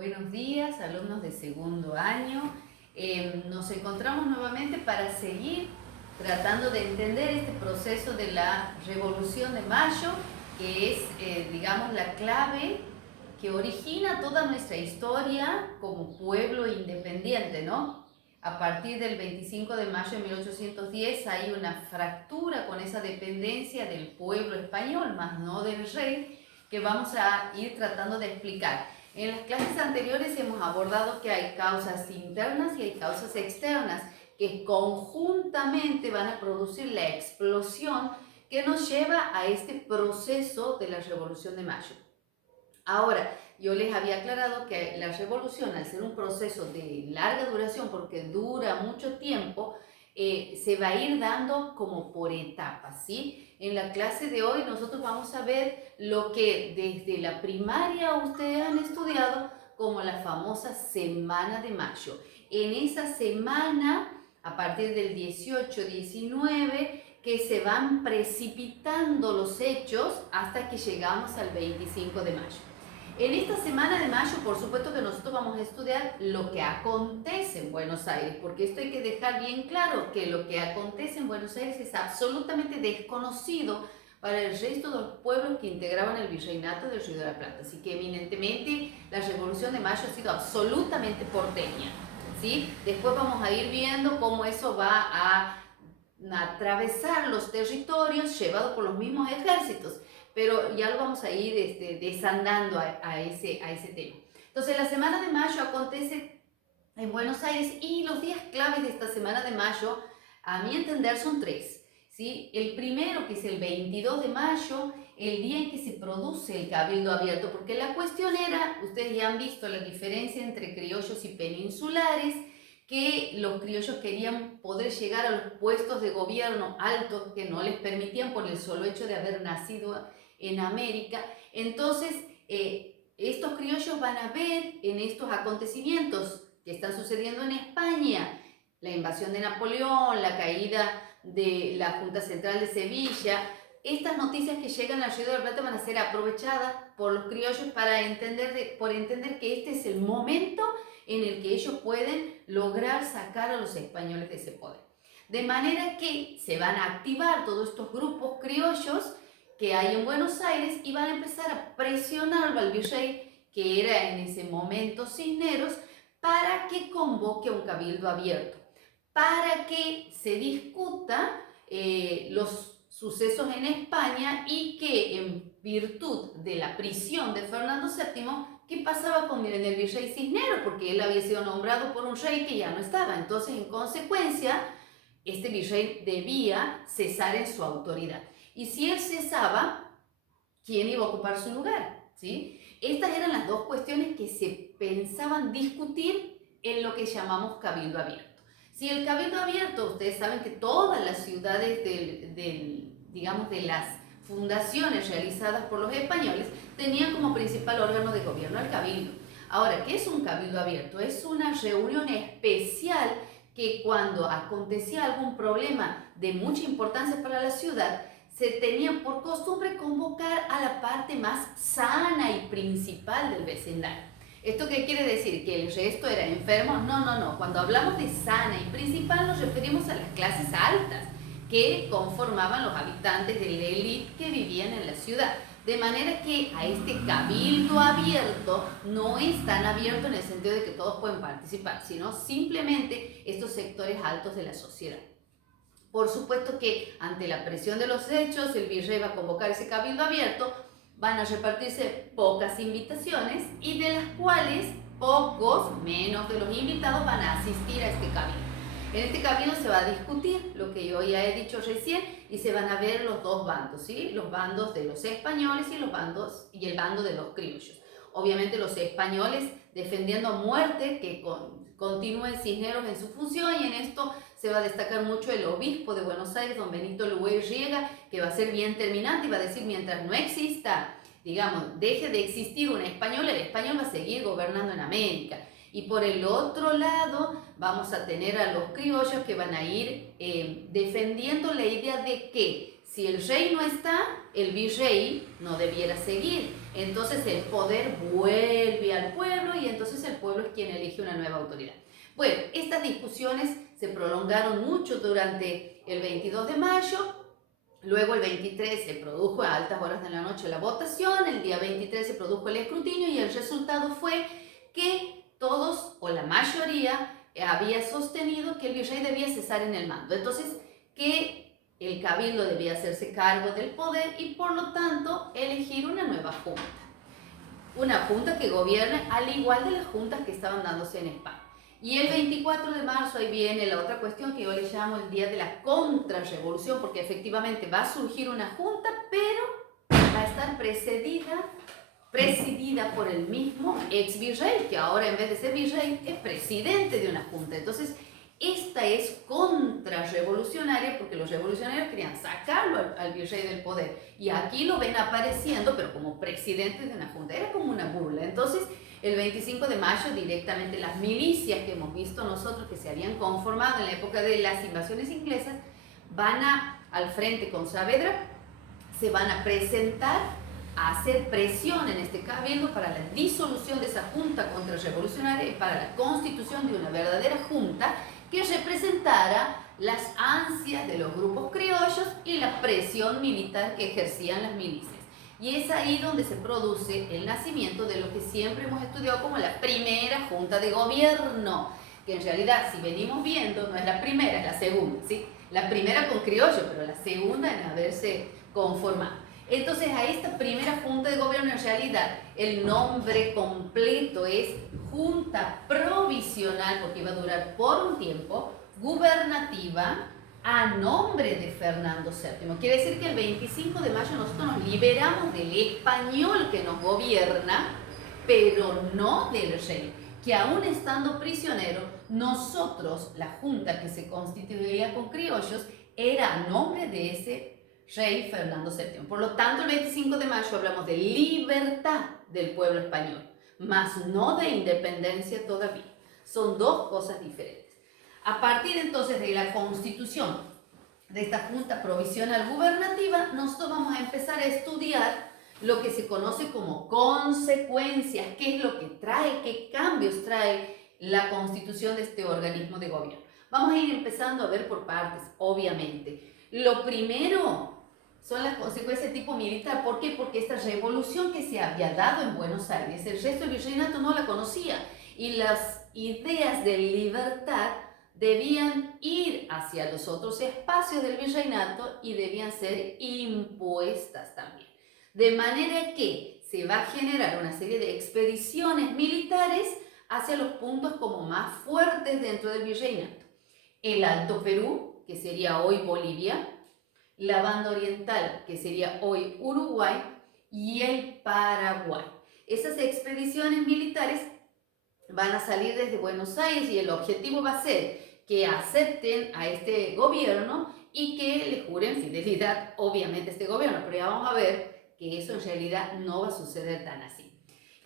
Buenos días, alumnos de segundo año. Nos encontramos nuevamente para seguir tratando de entender este proceso de la Revolución de Mayo, que es, digamos, la clave que origina toda nuestra historia como pueblo independiente, ¿no? A partir del 25 de mayo de 1810 hay una fractura con esa dependencia del pueblo español, más no del rey, que vamos a ir tratando de explicar. En las clases anteriores hemos abordado que hay causas internas y hay causas externas que conjuntamente van a producir la explosión que nos lleva a este proceso de la Revolución de Mayo. Ahora, yo les había aclarado que la revolución, al ser un proceso de larga duración, porque dura mucho tiempo, se va a ir dando como por etapas, ¿sí? En la clase de hoy nosotros vamos a ver lo que desde la primaria ustedes han estudiado como la famosa Semana de Mayo. En esa semana, a partir del 18-19, que se van precipitando los hechos hasta que llegamos al 25 de mayo. En esta semana de mayo, por supuesto que nosotros vamos a estudiar lo que acontece en Buenos Aires, porque esto hay que dejar bien claro, que lo que acontece en Buenos Aires es absolutamente desconocido para el resto de los pueblos que integraban el virreinato del Río de la Plata. Así que eminentemente la Revolución de Mayo ha sido absolutamente porteña, ¿sí? Después vamos a ir viendo cómo eso va a atravesar los territorios llevados por los mismos ejércitos, pero ya lo vamos a ir desandando a ese tema. Entonces la Semana de Mayo acontece en Buenos Aires y los días claves de esta Semana de Mayo, a mi entender, son tres, ¿sí? El primero, que es el 22 de mayo, el día en que se produce el Cabildo Abierto, porque la cuestión era, ustedes ya han visto la diferencia entre criollos y peninsulares, que los criollos querían poder llegar a los puestos de gobierno altos que no les permitían por el solo hecho de haber nacido en América. Entonces, estos criollos van a ver en estos acontecimientos que están sucediendo en España, la invasión de Napoleón, la caída de la Junta Central de Sevilla, estas noticias que llegan al Río de la Plata van a ser aprovechadas por los criollos para entender que este es el momento en el que ellos pueden lograr sacar a los españoles de ese poder. De manera que se van a activar todos estos grupos criollos que hay en Buenos Aires y van a empezar a presionar al virrey, que era en ese momento Cisneros, para que convoque un cabildo abierto, para que se discuta los sucesos en España y que en virtud de la prisión de Fernando VII, ¿qué pasaba con el virrey Cisneros? Porque él había sido nombrado por un rey que ya no estaba. Entonces, en consecuencia, este virrey debía cesar en su autoridad. Y si él cesaba, ¿quién iba a ocupar su lugar? ¿Sí? Estas eran las dos cuestiones que se pensaban discutir en lo que llamamos Cabildo Abierto. Si el Cabildo Abierto, ustedes saben que todas las ciudades digamos, de las fundaciones realizadas por los españoles tenían como principal órgano de gobierno el Cabildo. Ahora, ¿qué es un Cabildo Abierto? Es una reunión especial que cuando acontecía algún problema de mucha importancia para la ciudad, se tenía por costumbre convocar a la parte más sana y principal del vecindario. ¿Esto qué quiere decir? ¿Que el resto era enfermo? No, no, no. Cuando hablamos de sana y principal nos referimos a las clases altas que conformaban los habitantes de la élite que vivían en la ciudad. De manera que a este cabildo abierto no es tan abierto en el sentido de que todos pueden participar, sino simplemente estos sectores altos de la sociedad. Por supuesto que ante la presión de los hechos, el virrey va a convocar ese cabildo abierto, van a repartirse pocas invitaciones y de las cuales pocos, menos de los invitados, van a asistir a este cabildo. En este cabildo se va a discutir lo que yo ya he dicho recién y se van a ver los dos bandos, ¿sí? Los bandos de los españoles y el bando de los criollos. Obviamente los españoles defendiendo a muerte que continúe Cisneros en su función, y en esto se va a destacar mucho el obispo de Buenos Aires, don Benito Luey Riega, que va a ser bien terminante y va a decir: mientras no exista, digamos, deje de existir un español, el español va a seguir gobernando en América. Y por el otro lado vamos a tener a los criollos que van a ir defendiendo la idea de que si el rey no está, el virrey no debiera seguir. Entonces el poder vuelve al pueblo y entonces el pueblo es quien elige una nueva autoridad. Bueno, estas discusiones se prolongaron mucho durante el 22 de mayo. Luego el 23 se produjo a altas horas de la noche la votación, el día 23 se produjo el escrutinio y el resultado fue que todos o la mayoría había sostenido que el virrey debía cesar en el mando. Entonces, que el cabildo debía hacerse cargo del poder y por lo tanto elegir una nueva junta. Una junta que gobierne al igual de las juntas que estaban dándose en España. Y el 24 de marzo ahí viene la otra cuestión que yo le llamo el día de la contrarrevolución, porque efectivamente va a surgir una junta, pero va a estar presidida por el mismo ex virrey, que ahora en vez de ser virrey es presidente de una junta. Entonces, esta es contrarrevolucionaria porque los revolucionarios querían sacarlo al virrey del poder. Y aquí lo ven apareciendo, pero como presidente de una junta. Era como una burla. Entonces, el 25 de mayo directamente las milicias que hemos visto nosotros que se habían conformado en la época de las invasiones inglesas van al frente con Saavedra, se van a presentar a hacer presión en este cabildo para la disolución de esa junta contrarrevolucionaria y para la constitución de una verdadera junta que representara las ansias de los grupos criollos y la presión militar que ejercían las milicias. Y es ahí donde se produce el nacimiento de lo que siempre hemos estudiado como la primera junta de gobierno, que en realidad, si venimos viendo, no es la primera, es la segunda, ¿sí? La primera con criollo, pero la segunda en haberse conformado. Entonces, a esta primera junta de gobierno, en realidad, el nombre completo es Junta Provisional, porque iba a durar por un tiempo, gubernativa, a nombre de Fernando VII. Quiere decir que el 25 de mayo nosotros nos liberamos del español que nos gobierna, pero no del rey, que aún estando prisionero, nosotros, la junta que se constituía con criollos, era a nombre de ese rey Fernando VII. Por lo tanto, el 25 de mayo hablamos de libertad del pueblo español, mas no de independencia todavía. Son dos cosas diferentes. A partir entonces de la constitución de esta Junta Provisional Gubernativa, nosotros vamos a empezar a estudiar lo que se conoce como consecuencias, qué es lo que trae, qué cambios trae la constitución de este organismo de gobierno. Vamos a ir empezando a ver por partes, obviamente. Lo primero son las consecuencias de tipo militar. ¿Por qué? Porque esta revolución que se había dado en Buenos Aires, el resto del virreinato no la conocía y las ideas de libertad debían ir hacia los otros espacios del virreinato y debían ser impuestas también. De manera que se va a generar una serie de expediciones militares hacia los puntos como más fuertes dentro del virreinato. El Alto Perú, que sería hoy Bolivia, la Banda Oriental, que sería hoy Uruguay, y el Paraguay. Esas expediciones militares van a salir desde Buenos Aires y el objetivo va a ser que acepten a este gobierno y que le juren fidelidad, obviamente, a este gobierno. Pero ya vamos a ver que eso en realidad no va a suceder tan así.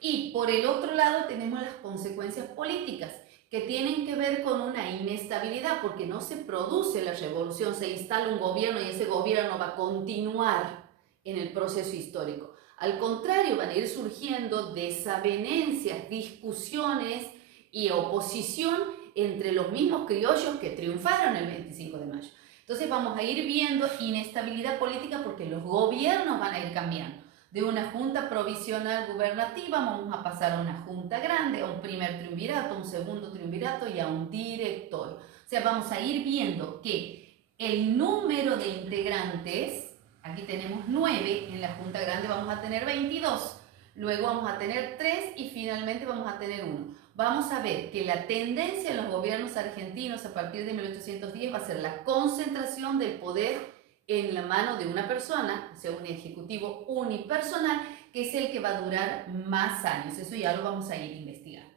Y por el otro lado tenemos las consecuencias políticas, que tienen que ver con una inestabilidad, porque no se produce la revolución, se instala un gobierno y ese gobierno va a continuar en el proceso histórico. Al contrario, van a ir surgiendo desavenencias, discusiones y oposición entre los mismos criollos que triunfaron el 25 de mayo. Entonces vamos a ir viendo inestabilidad política porque los gobiernos van a ir cambiando. De una junta provisional gubernativa vamos a pasar a una junta grande, a un primer triunvirato, a un segundo triunvirato y a un directorio. O sea, vamos a ir viendo que el número de integrantes, aquí tenemos 9, en la junta grande vamos a tener 22, luego vamos a tener 3 y finalmente vamos a tener 1. Vamos a ver que la tendencia en los gobiernos argentinos a partir de 1810 va a ser la concentración del poder en la mano de una persona, o sea, un ejecutivo unipersonal, que es el que va a durar más años. Eso ya lo vamos a ir investigando.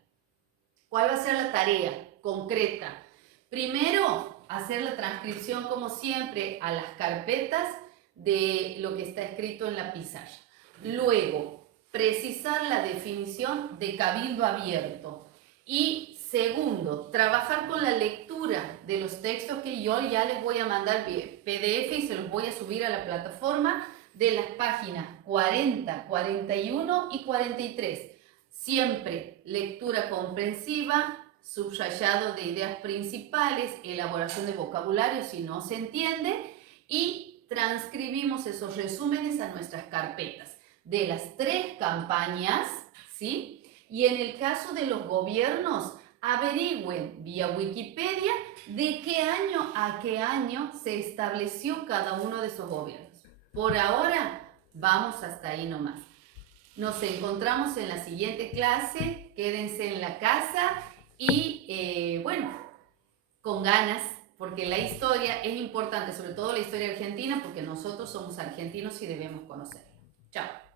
¿Cuál va a ser la tarea concreta? Primero, hacer la transcripción, como siempre, a las carpetas de lo que está escrito en la pizarra. Luego, precisar la definición de cabildo abierto y segundo, trabajar con la lectura de los textos que yo ya les voy a mandar PDF y se los voy a subir a la plataforma de las páginas 40, 41 y 43. Siempre lectura comprensiva, subrayado de ideas principales, elaboración de vocabulario si no se entiende y transcribimos esos resúmenes a nuestras carpetas de las 3 campañas, ¿sí? Y en el caso de los gobiernos, averigüen vía Wikipedia de qué año a qué año se estableció cada uno de esos gobiernos. Por ahora, vamos hasta ahí nomás. Nos encontramos en la siguiente clase, quédense en la casa y bueno, con ganas, porque la historia es importante, sobre todo la historia argentina, porque nosotros somos argentinos y debemos conocerla. Chao.